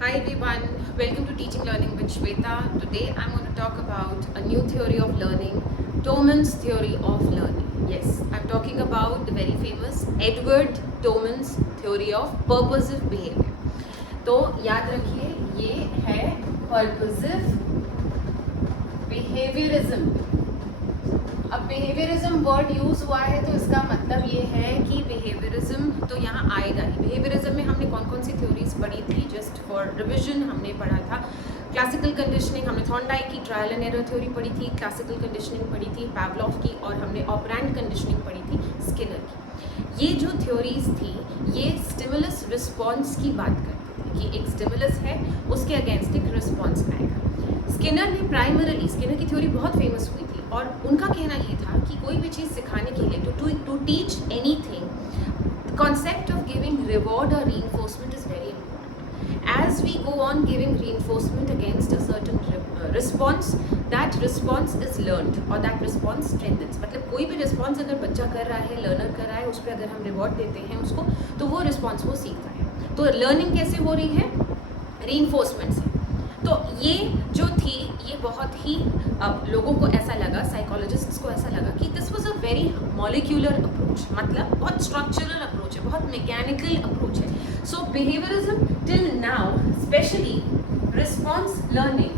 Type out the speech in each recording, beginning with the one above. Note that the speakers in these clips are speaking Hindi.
Hi everyone, welcome to Teaching Learning with Shweta. Today I'm going to talk about a new theory of learning, Toman's theory of learning. Yes, I'm talking about the very famous Edward Toman's theory of purposive behavior. तो याद रखिए ये है purposive behaviorism. अब बिहेवियरिज्म वर्ड यूज हुआ है तो इसका मतलब ये है कि बिहेवियरिज्म तो यहाँ आएगा ही. बिहेवियरिज्म में हमने कौन कौन सी थ्योरीज पढ़ी थी? जस्ट फॉर रिविजन हमने पढ़ा था क्लासिकल कंडीशनिंग, हमने थॉर्नडाइक की ट्रायल एंड एरर थ्योरी पढ़ी थी, क्लासिकल कंडीशनिंग पढ़ी थी पावलोव की, और हमने ऑपरेंट कंडीशनिंग पढ़ी थी स्किनर की. ये जो थ्योरीज थी ये स्टिमुलस रिस्पॉन्स की बात करती थी कि एक स्टिमुलस है उसके अगेंस्ट एक रिस्पॉन्स आएगा. स्किनर ने प्राइमरली, स्किनर की थ्योरी बहुत फेमस हुई थी और उनका कहना ये था कि कोई भी चीज़ सिखाने के लिए to teach anything, the concept of giving reward और reinforcement is very important. As we go on giving reinforcement against a certain response, that response is learned और दैट रिस्पॉन्स स्ट्रेंथन्स. मतलब कोई भी रिस्पॉन्स अगर बच्चा कर रहा है, लर्नर कर रहा है, उस पर अगर हम रिवॉर्ड देते हैं उसको, तो वो रिस्पॉन्स वो सीखता है. तो लर्निंग कैसे हो रही है? रीइंफोर्समेंट से. तो ये जो थी ये बहुत ही लोगों को ऐसा लगा, साइकोलॉजिस्ट्स को ऐसा लगा कि this was a very molecular approach, मतलब बहुत स्ट्रक्चरल अप्रोच है, बहुत मैकेनिकल अप्रोच है. So behaviourism till now, specially response learning.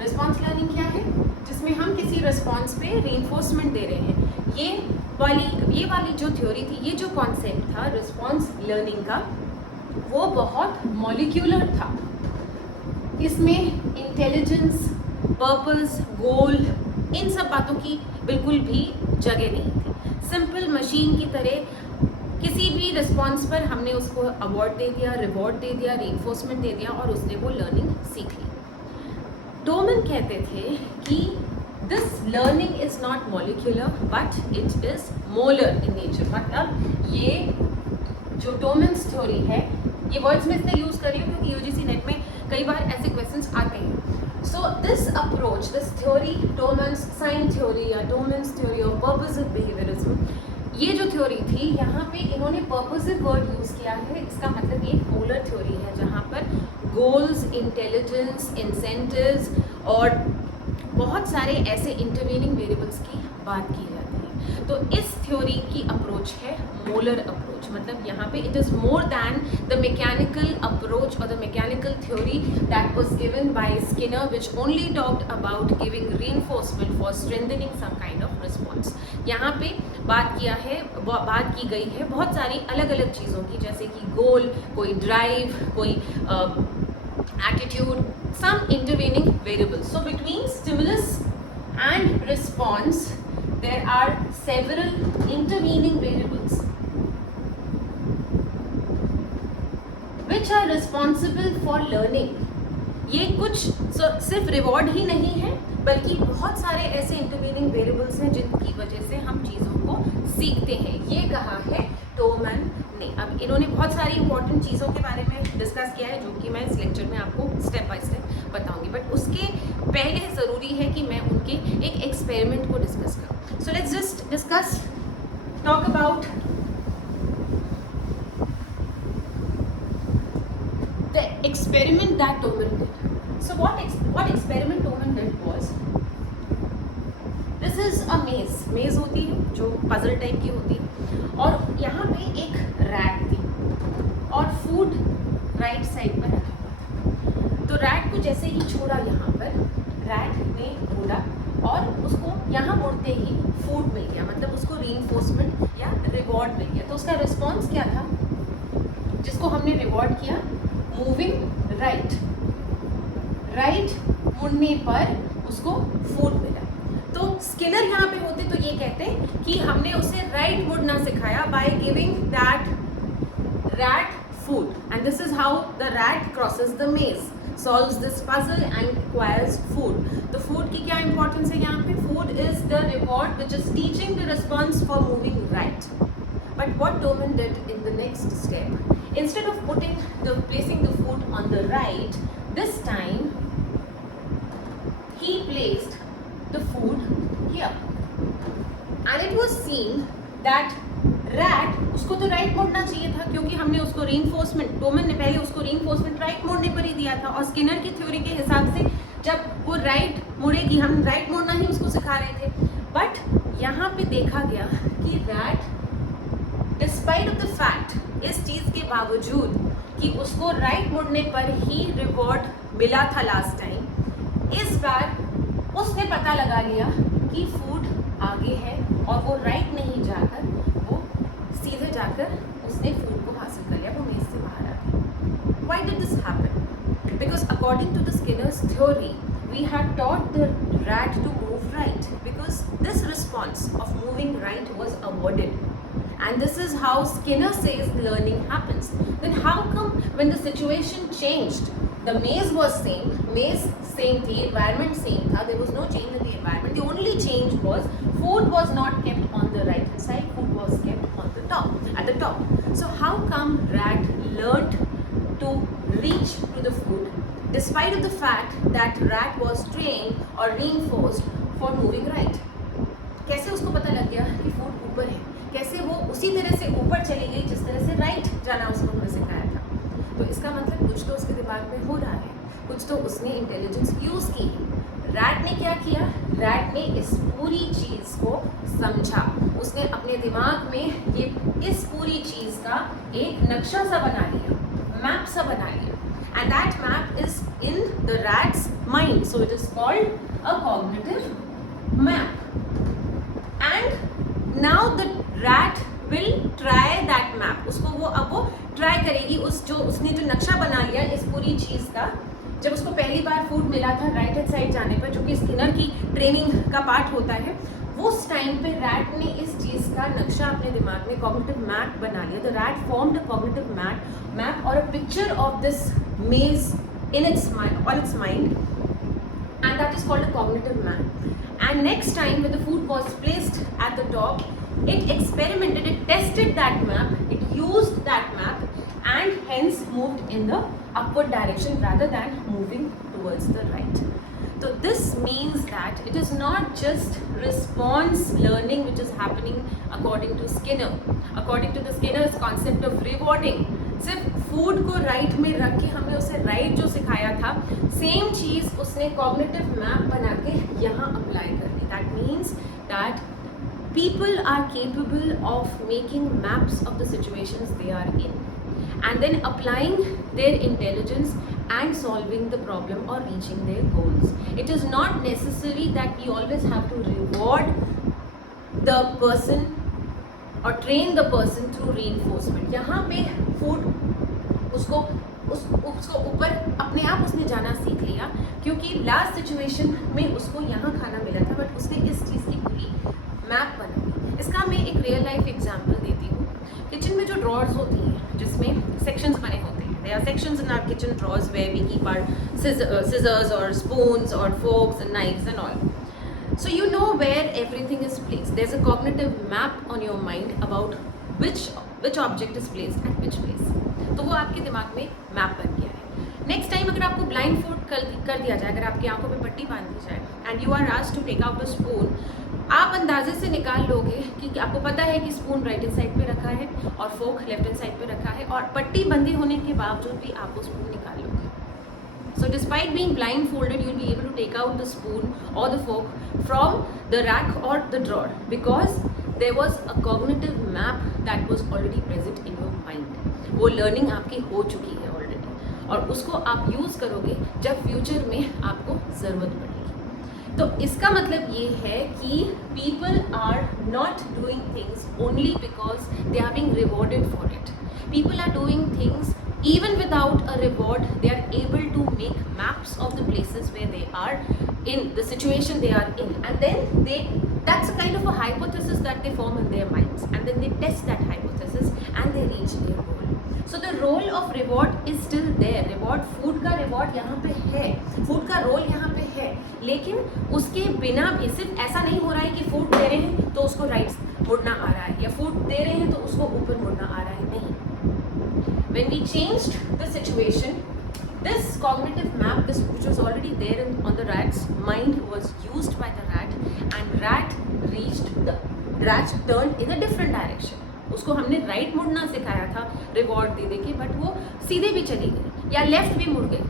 Response learning क्या है? जिसमें हम किसी रिस्पॉन्स पे रीइंफोर्समेंट दे रहे हैं. ये वाली जो थ्योरी थी, ये जो कॉन्सेप्ट था रिस्पॉन्स लर्निंग का, वो बहुत मॉलिक्यूलर था. इसमें इंटेलिजेंस, पर्पस, गोल, इन सब बातों की बिल्कुल भी जगह नहीं थी. सिंपल मशीन की तरह किसी भी रिस्पॉन्स पर हमने उसको अवार्ड दे दिया, रिवॉर्ड दे दिया, रीइंफोर्समेंट दे दिया और उसने वो लर्निंग सीख ली. टोमन कहते थे कि this learning is not molecular but it is molar in nature. मतलब ये जो टोमन्स थ्योरी है, ये वर्ड्स में इसलिए यूज कर रही हूँ क्योंकि यूजीसी नेट में कई बार ऐसे क्वेश्चंस आते हैं. So this approach, this theory, Tolman's sign theory या Tolman's theory of purposive behaviourism, ये जो थ्योरी थी यहाँ पे इन्होंने पर्पसिव वर्ड यूज किया है. इसका मतलब ये मोलर थ्योरी है जहाँ पर गोल्स, इंटेलिजेंस, इंसेंटिव्स और बहुत सारे ऐसे इंटरवीनिंग वेरिएबल्स की बात की जाती है. तो इस थ्योरी की अप्रोच है मोलर अप्रोच. मतलब यहाँ पे it is more than the mechanical approach और the mechanical theory that was given by Skinner, which only talked about giving reinforcement for strengthening some kind of response. यहाँ पे बात की गई है बहुत सारी अलग अलग चीज़ों की, जैसे कि गोल, कोई ड्राइव, कोई attitude, some intervening variables. So between stimulus and response there are several intervening variables which are responsible for learning. ये कुछ सिर्फ रिवॉर्ड ही नहीं है बल्कि बहुत सारे ऐसे इंटरवीनिंग वेरिएबल्स हैं जिनकी वजह से हम चीज़ों को सीखते हैं. ये कहा है टोमन ने. अब इन्होंने बहुत सारी इंपॉर्टेंट चीज़ों के बारे में डिस्कस किया है जो कि मैं इस लेक्चर में आपको स्टेप बाय स्टेप बताऊंगी, बट उसके पहले ज़रूरी है कि मैं उनके एक एक्सपेरिमेंट को डिस्कस करूँ. So let's just discuss, talk about the experiment that Toman did. So what experiment Toman did was, this is a maze. Maze होती है जो पजल टाइप की होती है और यहाँ पे एक रैट थी और फूड राइट साइड पर रखा हुआ था. तो रैट को जैसे ही छोड़ा यहाँ पर, रैट ने मुड़ा और उसको यहाँ मुड़ते ही फूड मिल गया, मतलब उसको रीइंफोर्समेंट या रिवॉर्ड मिल गया. तो उसका रिस्पॉन्स क्या था? जिसको हमने रिवॉर्ड किया, मूविंग राइट, राइट मुड़ने पर उसको फूड मिला. तो स्किनर यहाँ पे होते तो ये कहते कि हमने उसे राइट मुड़ना सिखाया by giving that rat food, and this is how the rat crosses the maze, solves this puzzle and acquires food. तो फूड की क्या इंपॉर्टेंस है यहाँ पे? Food is the reward which is teaching the response for moving right. But what Toman did in the next step, instead of placing the food on the right, this time he placed the food here, and it was seen that rat, उसको तो राइट मोड़ना चाहिए था क्योंकि हमने उसको रीइंफोर्समेंट, टोमन ने पहले उसको रीइंफोर्समेंट राइट मोड़ने पर ही दिया था, और स्किनर की थ्योरी के हिसाब से जब वो राइट मुड़ेगी, हम राइट मोड़ना ही उसको सिखा रहे थे। बट यहाँ पे देखा गया कि rat despite of the fact, इस चीज़ के बावजूद कि उसको राइट मुड़ने पर ही रिवॉर्ड मिला था लास्ट टाइम, इस बार उसने पता लगा लिया कि फूड आगे है और वो राइट नहीं जाकर वो सीधे जाकर उसने फूड को हासिल कर लिया, वो मेज से बाहर आ गया। Why did this happen? Because according to the Skinner's theory, we had taught the rat to move right because this response of moving right was avoided. And this is how Skinner says learning happens. Then how come when the situation changed, the maze was same थी, environment same था, there was no change in the environment, the only change was food was not kept on the right hand side, food was kept on the top, at the top. So how come rat learned to reach to the food despite of the fact that rat was trained or reinforced for moving right? कैसे उसको पता लग गया कि फूड ऊपर है, कैसे वो उसी तरह से ऊपर चली गई जिस तरह से राइट जाना उसको हमने सिखाया था? तो इसका मतलब कुछ तो उसके दिमाग में हो रहा है, कुछ तो उसने इंटेलिजेंस यूज़ की। रैट ने क्या किया? रैट ने इस पूरी चीज़ को समझा, उसने अपने दिमाग में ये इस पूरी चीज़ का एक नक्शा सा बना लिया, मैप सा बना लिया, and that map is in the rats mind, so it is called a cognitive map. And now the rat will try that map, उसको वो अब वो ट्राई करेगी उस जो उसने जो नक्शा बना लिया इस पूरी चीज़ का। जब उसको पहली बार फूड मिला था राइट हैंड साइड जाने पर, जो कि स्किनर की ट्रेनिंग का पार्ट होता है, उस टाइम पे रैट ने इस चीज़ का नक्शा अपने दिमाग में कॉग्निटिव मैप बना लिया। The rat formed a cognitive map और अ पिक्चर ऑफ दिस मेज in its mind, and that is called a cognitive map. And next time when the food was placed at the top, it experimented, it tested that map, it used that map, and hence moved in the upward direction rather than moving towards the right. So this means that it is not just response learning which is happening according to Skinner. According to the Skinner's concept of rewarding, सिर्फ फूड को राइट में रख के हमने उसे राइट जो सिखाया था, सेम चीज़ उसने कॉग्निटिव मैप बना के यहाँ अप्लाई कर दी। That means that people are capable of making maps of the situations they are in and then applying their intelligence and solving the problem or reaching their goals. It is not necessary that we always have to reward the person or train the person through reinforcement. यहाँ पे फूड उसको ऊपर अपने आप उसने जाना सीख लिया क्योंकि लास्ट सिचुएशन में उसको यहाँ खाना मिला था, बट उसने इस चीज़ की पूरी मैप बनाई। इसका मैं एक रियल लाइफ एग्जांपल देती हूँ। किचन में जो ड्रॉर्स होती हैं जिसमें सेक्शंस बने होते हैं, there are sections in our kitchen drawers where we keep our scissors or spoons or forks and knives and all. So you know where everything is placed. There's a cognitive map on your mind about which object is placed at which place. तो वो आपके दिमाग में मैप बन गया है। नेक्स्ट टाइम अगर आपको ब्लाइंड फोल्ड कर दिया जाए, अगर आपकी आंखों पे पट्टी बांध दी जाए and you are asked to take out a spoon, आप अंदाजे से निकाल लोगे कि आपको पता है कि स्पून राइट हैंड साइड पे रखा है और फोक लेफ्ट हैंड साइड पे रखा है, और पट्टी बंदी होने के बावजूद भी आप वो स्पून निकाल लोगे। So despite being blindfolded, you'll be able to take out the spoon or the fork from the rack or the drawer because there was a cognitive map that was already present in your mind. वो learning आपकी हो चुकी है already और उसको आप use करोगे जब future में आपको ज़रूरत पड़ेगी। तो इसका मतलब ये है कि people are not doing things only because they are being rewarded for it. People are doing things even without a reward. They are able to make maps of the places where they are in, the situation they are in, and then that's a kind of a hypothesis that they form in their minds, and then they test that hypothesis and they reach their goal. So the role of reward is still there. Reward, food का reward यहाँ पे है, food का रोल यहाँ पे है, लेकिन उसके बिना भी सिर्फ ऐसा नहीं हो रहा है कि फूड दे रहे हैं तो उसको राइट मुड़ना आ रहा है या फूड दे रहे हैं तो उसको ऊपर मुड़ना आ रहा है, नहीं। When we changed the situation, this cognitive map, this which was already there on the rat's mind, was used by the rat, and rat turned in a different direction. उसको हमने राइट मुड़ना सिखाया था रिवॉर्ड दे दे के, बट वो सीधे भी चली गई या लेफ्ट भी मुड़ गई।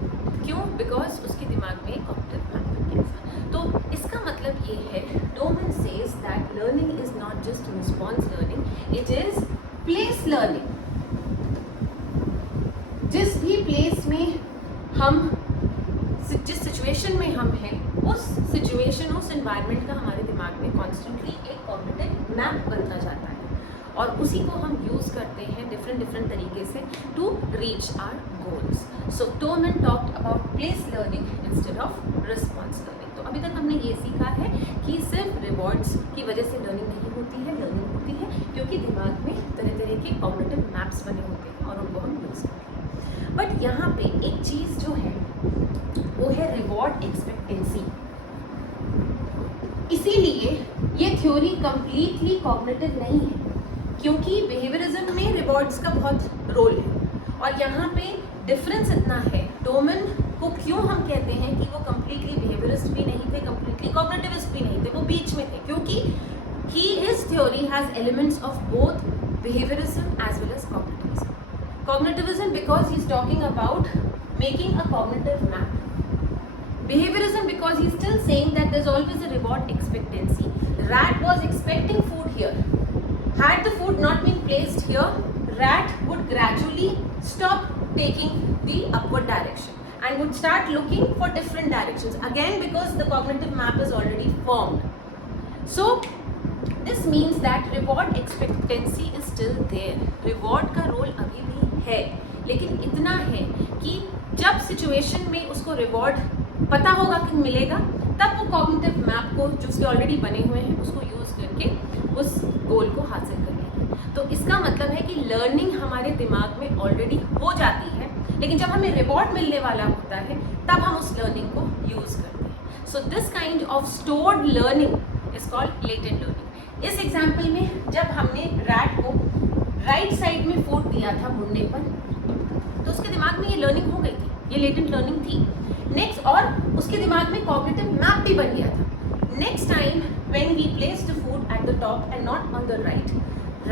क्यों? बिकॉज उसके दिमाग में कॉग्निटिव मैप बन गया था। तो इसका मतलब ये है, Tolman says that learning is not just response learning, it is place learning. जिस भी प्लेस में हम, जिस सिचुएशन में हम हैं, उस सिचुएशन, उस एनवायरनमेंट का हमारे दिमाग में कॉन्स्टेंटली एक कॉग्निटिव मैप बनता जाता है और उसी को हम यूज़ करते हैं डिफरेंट तरीके से to reach our goals. So Tolman talked about place learning instead of response learning. तो अभी तक हमने ये सीखा है कि सिर्फ रिवॉर्ड्स की वजह से लर्निंग नहीं होती है, लर्निंग होती है क्योंकि दिमाग में तरह तरह के कॉग्निटिव मैप्स बने होते हैं और उनको हम यूज़ करते हैं। बट यहाँ पे एक चीज़ जो है वो है रिवॉर्ड एक्सपेक्टेंसी। इसीलिए ये थ्योरी कंप्लीटली कॉग्निटिव नहीं है, क्योंकि बिहेवियरिज्म में रिवॉर्ड्स का बहुत रोल है और यहाँ पे डिफरेंस इतना है। टोमन को क्यों हम कहते हैं कि वो कंप्लीटली बिहेवियरिस्ट भी नहीं थे, कंप्लीटली कॉग्निटिविस्ट भी नहीं थे, वो बीच में थे, क्योंकि his theory has elements of both behaviourism as well as cognitivism. Cognitivism because he's talking about making a cognitive map. Behaviorism because he's still saying that there's always a reward expectancy. Rat was expecting food here. Had the food not been placed here, rat would gradually stop taking the upward direction and would start looking for different directions. Again, because the cognitive map is already formed. So, this means that reward expectancy is still there. Reward का रोल अभी भी है, लेकिन इतना है कि जब सिचुएशन में उसको रिवॉर्ड पता होगा कि मिलेगा, तब वो कॉग्निटिव मैप को जो उसके ऑलरेडी बने हुए हैं उसको यूज़ करके उस गोल को हासिल कर लेंगे। तो इसका मतलब है कि लर्निंग हमारे दिमाग में ऑलरेडी हो जाती है, लेकिन जब हमें रिवॉर्ड मिलने वाला होता है तब हम उस लर्निंग को यूज़ करते हैं। So this kind of stored learning is called latent learning. इस एग्जाम्पल में जब हमने रैट को राइट साइड में फूड दिया था मुड़ने पर, तो उसके दिमाग में ये लर्निंग हो गई थी, ये लेटेंट लर्निंग थी। नेक्स्ट, और उसके दिमाग में कॉग्निटिव मैप भी बन गया था। Next time when we placed the food at the top and not on the right,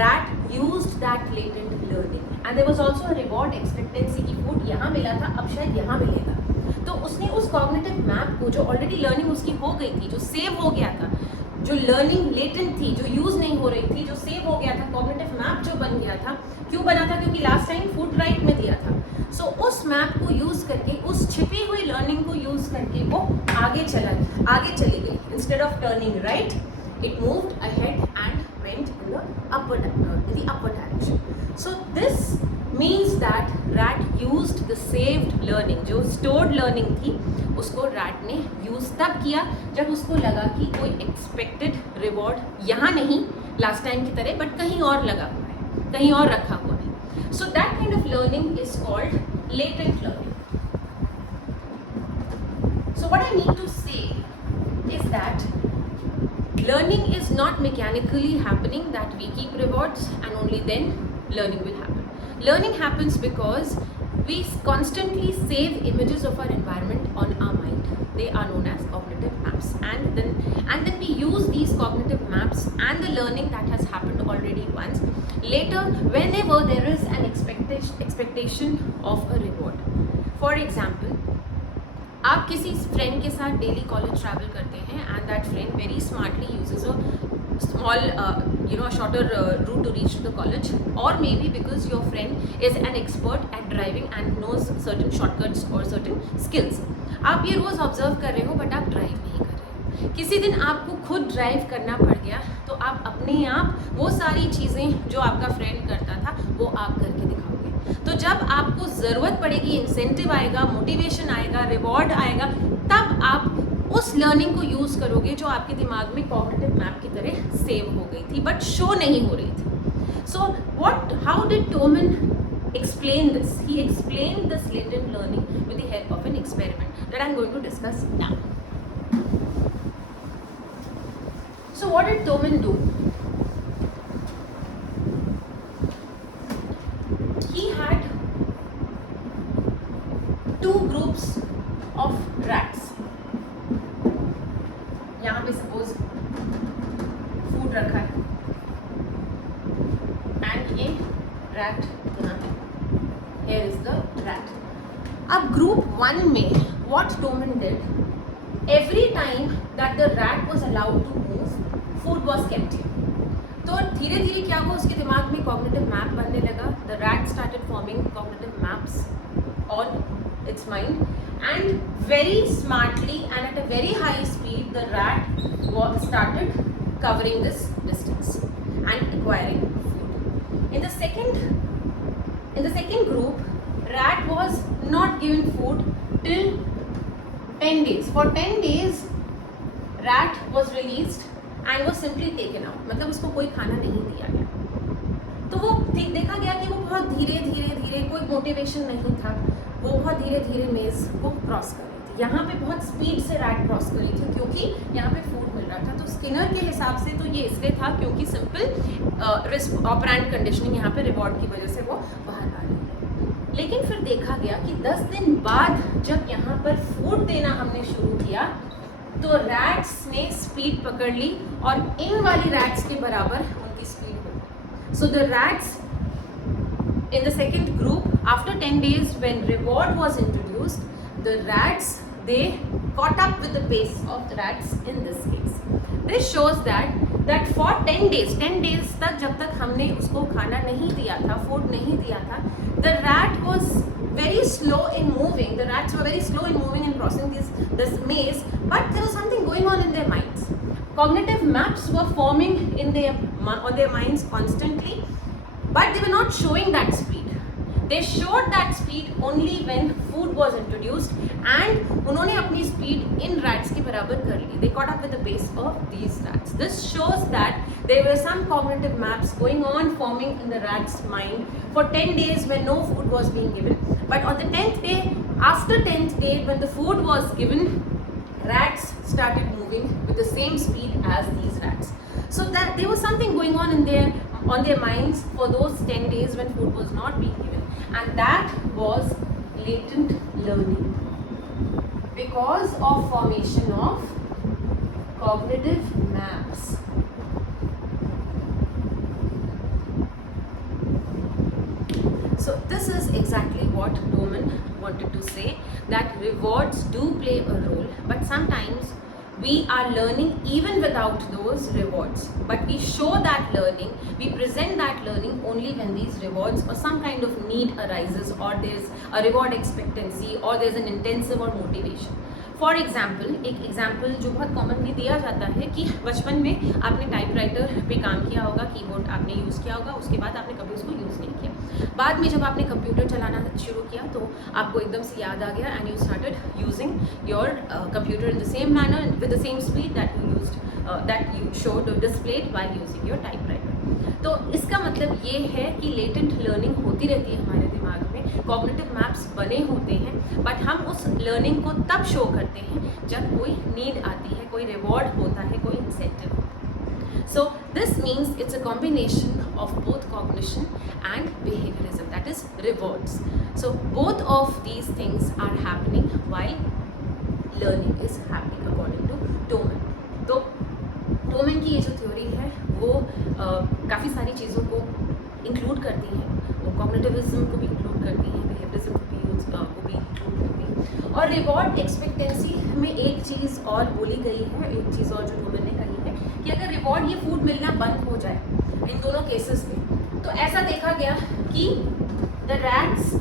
rat used that latent learning and there was also a reward expectancy कि फूड यहाँ मिला था, अब शायद यहाँ मिलेगा। तो उसने उस कॉग्निटिव मैप को, जो ऑलरेडी लर्निंग उसकी हो गई थी, जो सेव हो गया था, जो लर्निंग लेटेंट थी, जो यूज़ नहीं हो रही थी, जो सेव हो गया था, कॉग्निटिव मैप जो बन गया था, क्यों बना था? क्योंकि लास्ट टाइम फूड राइट में दिया था। सो उस मैप को यूज़ करके, उस छिपी हुई लर्निंग को यूज़ करके वो आगे चली गई। Instead of turning right, it moved ahead and went in the upper direction. So this means that rat used the saved learning, जो stored learning थी, उसको rat ने use तब किया जब उसको लगा कि कोई expected reward यहाँ नहीं last time की तरह, but कहीं और लगा हुआ है, कहीं और रखा हुआ है। So that kind of learning is called latent learning. So what I mean to say is that learning is not mechanically happening, that we keep rewards and only then learning will happen. Learning happens because we constantly save images of our environment on our mind. They are known as cognitive maps, and then we use these cognitive maps and the learning that has happened already once. Later, whenever there is an expectation of a reward. For example, आप किसी फ्रेंड के साथ डेली कॉलेज ट्रैवल करते हैं and that friend very smartly uses a small shorter route to reach the college, or maybe because your friend is an expert at driving and knows certain shortcuts or certain skills. आप ये रोज़ ऑब्जर्व कर रहे हो बट आप ड्राइव नहीं कर रहे हो। किसी दिन आपको खुद ड्राइव करना पड़ गया तो आप अपने आप वो सारी चीज़ें जो आपका फ्रेंड करता था वो आप करके दिखाओगे। तो जब आपको ज़रूरत पड़ेगी, इंसेंटिव आएगा, मोटिवेशन आएगा, रिवॉर्ड आएगा, तब आप उस लर्निंग को यूज़ करोगे जो आपके दिमाग में कॉग्निटिव मैप की तरह सेव हो गई थी बट शो नहीं हो रही थी। So how did Tolman explain this? He explained this latent learning with the help of an experiment that I am going to discuss now. So what did Toman do? He had two groups of rats. यहाँ पे सपोज फूड रखा है एंड rat यहाँ है, here is the rat. अब group 1 में what Toman did, every time that the rat was allowed to move, food was kept here. तो धीरे धीरे क्या हुआ, उसके दिमाग में cognitive map बनने लगा. The rat started forming cognitive maps on its mind, and very smartly and at a very high speed the rat started covering this distance and acquiring food. In the second group, rat was not given food till 10 days. For 10 days rat was released and was simply taken out, मतलब उसको कोई खाना नहीं दिया गया. तो वो देखा गया कि वो बहुत धीरे धीरे कोई मोटिवेशन नहीं था, वो बहुत धीरे धीरे मेज को क्रॉस कर रही थी. यहाँ पे बहुत स्पीड से रैट क्रॉस कर रही थी क्योंकि यहाँ पे फूड मिल रहा था. तो स्किनर के हिसाब से तो ये इसलिए था क्योंकि सिंपल रिस्क ऑपरेंट कंडीशनिंग यहाँ पे रिवॉर्ड की वजह से वो बाहर आ रही है. लेकिन फिर देखा गया कि 10 दिन बाद जब यहाँ पर फूड देना हमने शुरू किया तो रैट्स ने स्पीड पकड़ ली और इन वाली रैट्स के बराबर उनकी स्पीड हो गई. So the rats in the second group, after 10 days when reward was introduced, the rats, they caught up with the pace of the rats in this case. This shows that for 10 days तक जब तक हमने उसको खाना नहीं दिया था, food नहीं दिया था, the rat was very slow in moving. The rats were very slow in moving and crossing this maze, but there was something going on in their minds. Cognitive maps were forming on their minds constantly, but they were not showing that speed. They showed that speed only when food was introduced, and उन्होंने अपनी speed इन rats के बराबर कर ली. They caught up with the pace of these rats. This shows that there were some cognitive maps going on forming in the rat's mind for 10 days when no food was being given. But on the 10th day, after 10th day when the food was given, rats started moving with the same speed as these rats. So that there was something going on on their minds for those 10 days when food was not being given, and that was latent learning because of formation of cognitive maps. So this is exactly what Toman wanted to say, that rewards do play a role, but sometimes we are learning even without those rewards, but we show that learning, we present that learning only when these rewards or some kind of need arises, or there's a reward expectancy, or there's an intensive or motivation. For example, एक एग्जाम्पल जो बहुत कॉमनली दिया जाता है कि बचपन में आपने टाइपराइटर पे काम किया होगा, कीबोर्ड आपने यूज़ किया होगा, उसके बाद आपने कभी उसको यूज़ नहीं किया. बाद में जब आपने कंप्यूटर चलाना शुरू किया तो आपको एकदम से याद आ गया and you started using your computer in the same manner with the same speed that you showed displayed while using your typewriter. तो इसका मतलब ये है कि लेटेंट लर्निंग होती रहती है हमारे दिमाग में, कॉग्निटिव मैप्स बने होते हैं, बट हम उस लर्निंग को तब शो करते हैं जब कोई नीड आती है, कोई रिवॉर्ड होता है, कोई इंसेंटिव होता है. So this means it's a combination of both cognition and behaviourism, that is rewards. So both of these things are happening while learning is happening according to Tolman. तो टोमन की ये जो थ्योरी है वो काफ़ी सारी चीज़ों को इंक्लूड करती है. वो कॉग्निटिविज्म को भी इंक्लूड करती है, बिहेवियरिज्म को भी इंक्लूड करती है. और रिवॉर्ड एक्सपेक्टेंसी में एक चीज़ और बोली गई है, एक चीज़ और जो टोमन ने कही है कि अगर रिवॉर्ड ये फूड मिलना बंद हो जाए इन दोनों केसेस में, तो ऐसा देखा गया कि the rats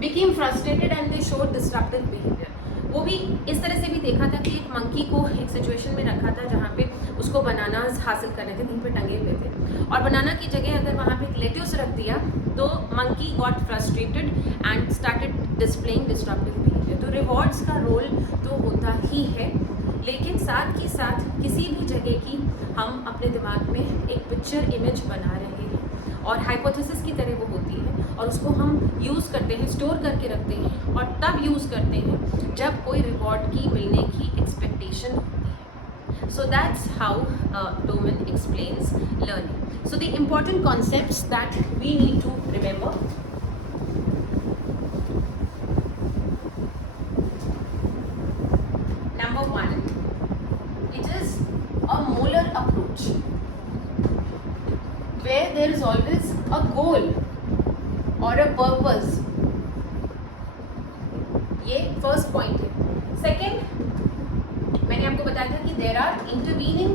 became frustrated and they showed destructive behaviour. वो भी इस तरह से भी देखा था कि एक मंकी को एक सिचुएशन में रखा था जहाँ पे उसको बनानास हासिल करने थे, कहीं पे टंगे हुए थे, और बनाना की जगह अगर वहाँ पे लेट्यूस रख दिया तो monkey got frustrated and started displaying destructive behaviour. तो रिवॉर्ड्स का रोल तो होता ही है, लेकिन साथ ही साथ किसी भी जगह की हम अपने दिमाग में एक पिक्चर इमेज बना रहे हैं और हाइपोथेसिस की तरह वो होती है, और उसको हम यूज़ करते हैं, स्टोर करके रखते हैं, और तब यूज़ करते हैं जब कोई रिवॉर्ड की मिलने की एक्सपेक्टेशन होती है. So that's how Tolman explains learning. So the important concepts that we need to remember. Number 1, it is a molar approach where there is always a goal ये फर्स्ट पॉइंट है। सेकेंड, मैंने आपको बताया था कि देर आर इंटरवीनिंग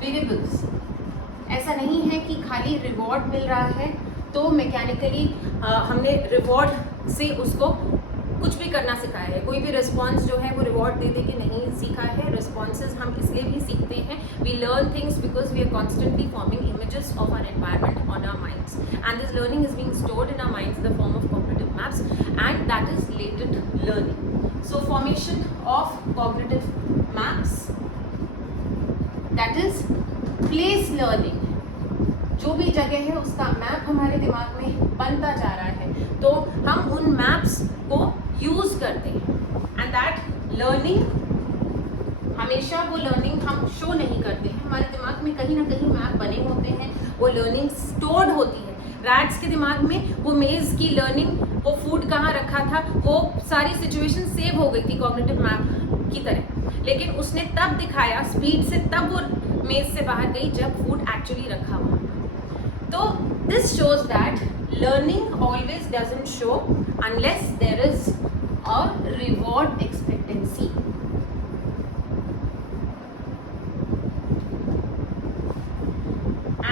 वेरिएबल्स। ऐसा नहीं है कि खाली रिवॉर्ड मिल रहा है तो मैकेनिकली हमने रिवॉर्ड से उसको कुछ भी करना सिखाया है। कोई भी रिस्पॉन्स जो है वो रिवॉर्ड दे दे के नहीं सीखा है। रिस्पॉन्सेज हम इसलिए भी सीखते हैं, we learn things because we are constantly forming images of our environment on our minds, and this learning is being stored in our minds in the form of cognitive maps, and that is latent learning. So formation of cognitive maps, that is place learning. जो भी जगह है उसका मैप हमारे दिमाग में बनता जा रहा है, तो हम उन मैप्स को यूज करते हैं, एंड दैट लर्निंग, हमेशा वो लर्निंग हम शो नहीं करते हैं। हमारे दिमाग में कहीं ना कहीं मैप बने होते हैं, वो लर्निंग स्टोर्ड होती है। रैट्स के दिमाग में वो मेज की लर्निंग, वो फूड कहाँ रखा था, वो सारी सिचुएशन सेव हो गई थी कॉग्निटिव मैप की तरह, लेकिन उसने तब दिखाया स्पीड से, तब वो मेज से बाहर गई जब फूड एक्चुअली रखा हुआ। तो this shows that learning always doesn't show unless there is a reward expectancy.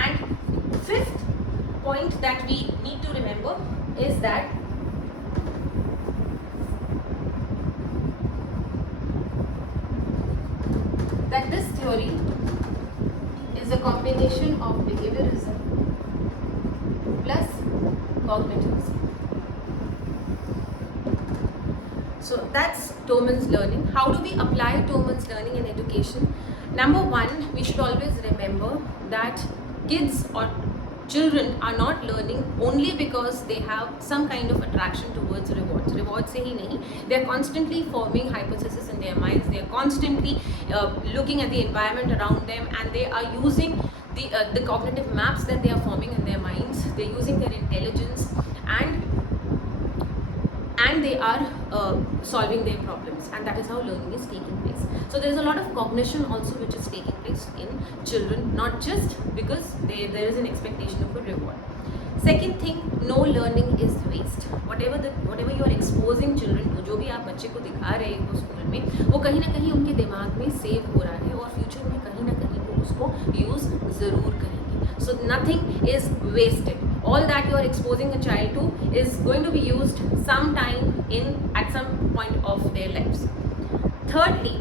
And fifth point that we need to remember is that this theory is a combination of behaviorism plus cognitivism. So that's Toman's learning. How do we apply Toman's learning in education? Number one, we should always remember that kids or children are not learning only because they have some kind of attraction towards rewards. Rewards से ही नहीं, they are constantly forming hypotheses in their minds. They are constantly looking at the environment around them, and they are using the cognitive maps that they are forming in their minds. They are using their intelligence, and they are solving their problems, and that is how learning is taking place. So there is a lot of cognition also which is taking place in children, not just because there is an expectation of a reward. Second thing, no learning is waste. Whatever you are exposing children to, जो भी आप बच्चे को दिखा रहे हो स्कूल में, वो कहीं ना कहीं उनके दिमाग में सेव हो रहा है, और फ्यूचर में कहीं ना कहीं वो उसको यूज़ ज़रूर करेंगे. So nothing is wasted. All that you are exposing a child to is going to be used sometime at some point of their lives. Thirdly,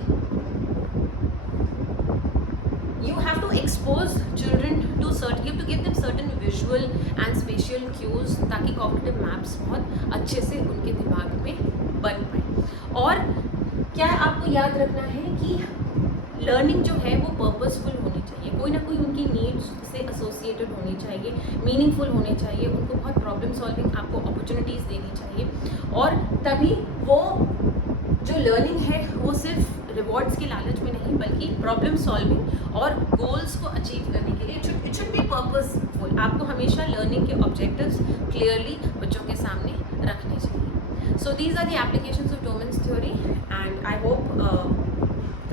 you have to expose children to you have to give them certain visual and spatial cues ताकि cognitive maps बहुत अच्छे से उनके दिमाग में बन पाए. और क्या आपको याद रखना है कि लर्निंग जो है वो पर्पसफुल होनी चाहिए, कोई ना कोई उनकी नीड्स से एसोसिएटेड होनी चाहिए, मीनिंगफुल होने चाहिए, उनको बहुत प्रॉब्लम सॉल्विंग आपको अपॉर्चुनिटीज़ देनी चाहिए, और तभी वो जो लर्निंग है वो सिर्फ रिवॉर्ड्स के लालच में नहीं, बल्कि प्रॉब्लम सॉल्विंग और गोल्स को अचीव करने के लिए इट शुड बी पर्पसफुल. आपको हमेशा लर्निंग के ऑब्जेक्टिव्स क्लियरली बच्चों के सामने रखने चाहिए. So these are the applications of Tolman's theory, and I hope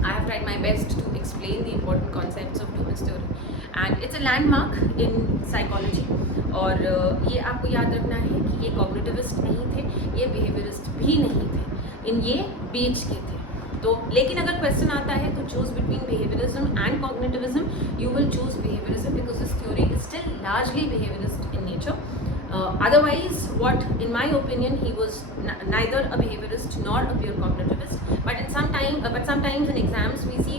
I have tried my best to explain the important concepts of Toman's theory, and it's a landmark in psychology. और ये आपको याद रखना है कि ये कॉग्निटिविस्ट नहीं थे, ये बिहेवियरिस्ट भी नहीं थे, ये बीच के थे. तो लेकिन अगर क्वेश्चन आता है तो choose between behaviourism and cognitivism, you will choose behaviourism because this theory is still largely behaviourist in nature. Otherwise, what, in my opinion, he was neither a behaviorist nor a pure cognitivist. But sometimes in exams we see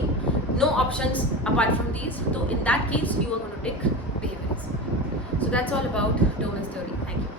no options apart from these. So in that case, you are going to take behaviorism. So that's all about Toman's theory. Thank you.